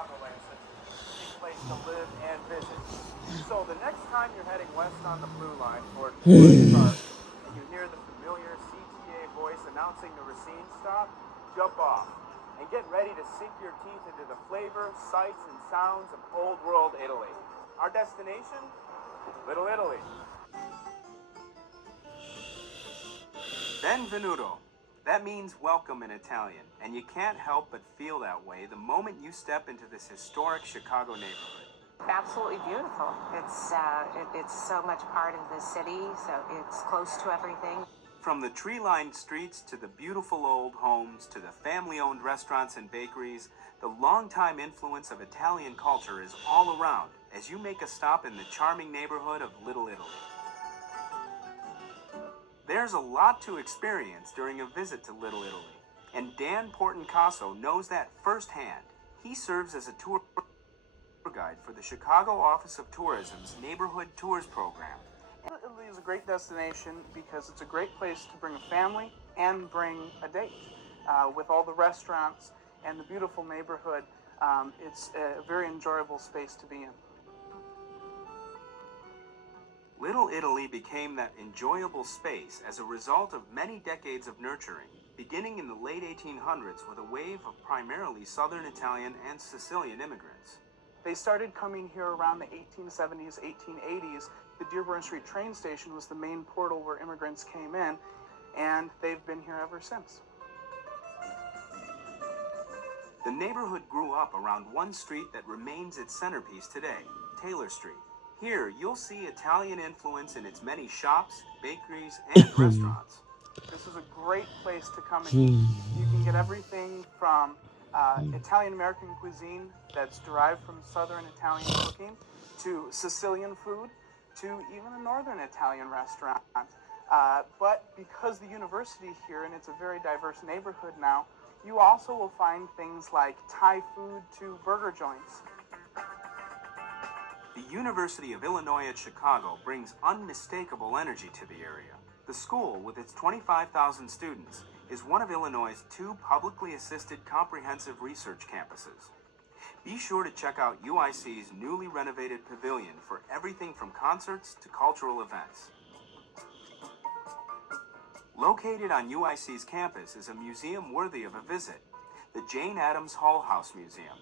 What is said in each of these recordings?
Chicagoland such a unique place to live and visit. So the next time you're heading west on the Blue Line toward Forest Park and you hear the familiar CTA voice announcing the Racine stop, jump off and get ready to sink your teeth into the flavor, sights, and sounds of old world Italy. Our destination? Little Italy. Benvenuto. That means welcome in Italian, and you can't help but feel that way the moment you step into this historic Chicago neighborhood. Absolutely beautiful. It's so much part of the city, so it's close to everything. From the tree-lined streets to the beautiful old homes to the family-owned restaurants and bakeries, the longtime influence of Italian culture is all around as you make a stop in the charming neighborhood of Little Italy. There's a lot to experience during a visit to Little Italy, and Dan Portancaso knows that firsthand. He serves as a tour guide for the Chicago Office of Tourism's Neighborhood Tours program. Italy is a great destination because it's a great place to bring a family and bring a date. With all the restaurants and the beautiful neighborhood, it's a very enjoyable space to be in. Little Italy became that enjoyable space as a result of many decades of nurturing, beginning in the late 1800s with a wave of primarily Southern Italian and Sicilian immigrants. They started coming here around the 1870s, 1880s. The Dearborn Street train station was the main portal where immigrants came in, and they've been here ever since. The neighborhood grew up around one street that remains its centerpiece today, Taylor Street. Here, you'll see Italian influence in its many shops, bakeries, and restaurants. This is a great place to come and eat. You can get everything from Italian-American cuisine that's derived from Southern Italian cooking to Sicilian food to even a Northern Italian restaurant. But because the university here, and it's a very diverse neighborhood now, you also will find things like Thai food to burger joints. The University of Illinois at Chicago brings unmistakable energy to the area. The school, with its 25,000 students, is one of Illinois' 2 publicly assisted comprehensive research campuses. Be sure to check out UIC's newly renovated pavilion for everything from concerts to cultural events. Located on UIC's campus is a museum worthy of a visit, the Jane Addams Hull House Museum.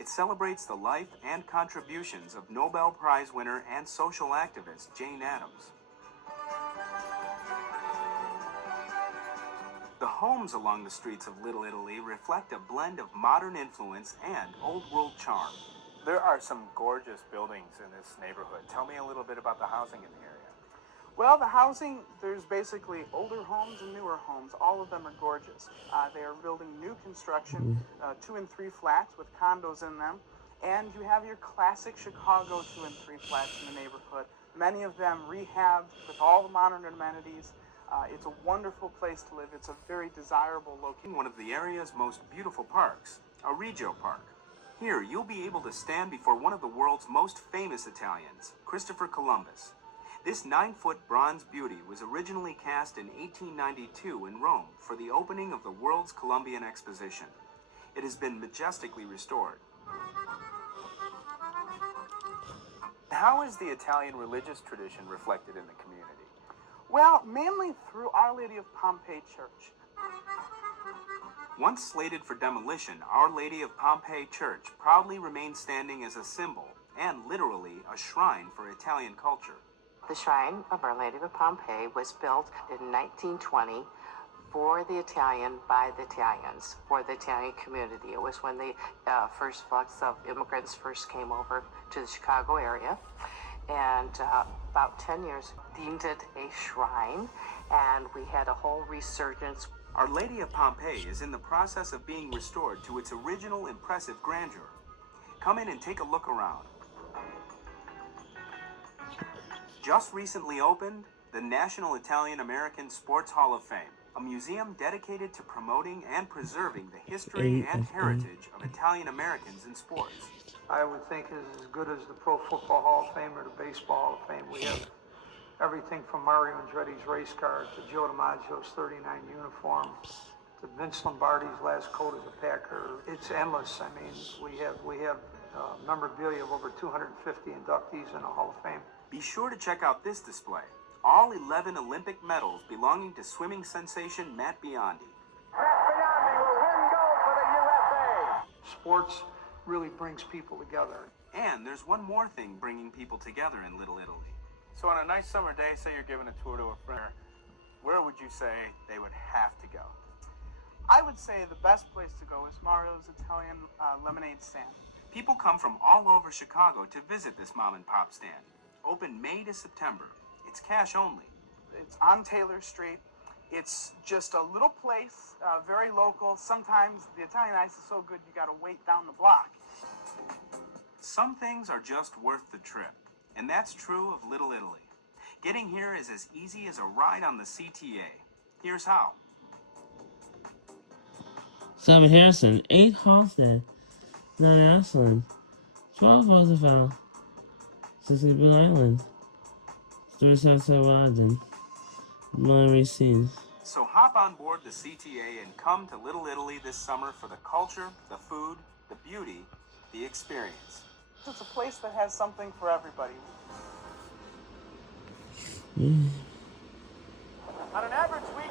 It celebrates the life and contributions of Nobel Prize winner and social activist Jane Addams. The homes along the streets of Little Italy reflect a blend of modern influence and old world charm. There are some gorgeous buildings in this neighborhood. Tell me a little bit about the housing in the area. Well, the housing, there's basically older homes and newer homes. All of them are gorgeous. They are building new construction, 2 and 3 flats with condos in them. And you have your classic Chicago 2 and 3 flats in the neighborhood. Many of them rehabbed with all the modern amenities. It's a wonderful place to live. It's a very desirable location. One of the area's most beautiful parks, Aregio Park. Here, you'll be able to stand before one of the world's most famous Italians, Christopher Columbus. This 9-foot bronze beauty was originally cast in 1892 in Rome for the opening of the World's Columbian Exposition. It has been majestically restored. How is the Italian religious tradition reflected in the community? Well, mainly through Our Lady of Pompeii Church. Once slated for demolition, Our Lady of Pompeii Church proudly remains standing as a symbol and literally a shrine for Italian culture. The Shrine of Our Lady of Pompeii was built in 1920 for the Italian, by the Italians, for the Italian community. It was when the first flux of immigrants first came over to the Chicago area. And about 10 years deemed it a shrine, and we had a whole resurgence. Our Lady of Pompeii is in the process of being restored to its original impressive grandeur. Come in and take a look around. Just recently opened, the National Italian American Sports Hall of Fame, a museum dedicated to promoting and preserving the history and heritage of Italian Americans in sports. I would think is as good as the Pro Football Hall of Fame or the Baseball Hall of Fame. We have everything from Mario Andretti's race car to Joe DiMaggio's '39 uniform. to Vince Lombardi's last coat as a Packer. It's endless. I mean, we have memorabilia of over 250 inductees in the Hall of Fame. Be sure to check out this display. All 11 Olympic medals belonging to swimming sensation Matt Biondi. Matt Biondi will win gold for the USA. Sports really brings people together. And there's one more thing bringing people together in Little Italy. So on a nice summer day, say you're giving a tour to a friend, where would you say they would have to go? I would say the best place to go is Mario's Italian lemonade stand. People come from all over Chicago to visit this mom and pop stand. Open May to September. It's cash only. It's on Taylor Street. It's just a little place, very local. Sometimes the Italian ice is so good you gotta wait down the block. Some things are just worth the trip, and that's true of Little Italy. Getting here is as easy as a ride on the CTA. Here's how. Simon Harrison, 8 Halstead, 9 Ashland, 12 Roosevelt, 60 Blue Island, 3 Southside Wadden, 9 Racine. So hop on board the CTA and come to Little Italy this summer for the culture, the food, the beauty, the experience. It's a place that has something for everybody. On an average week,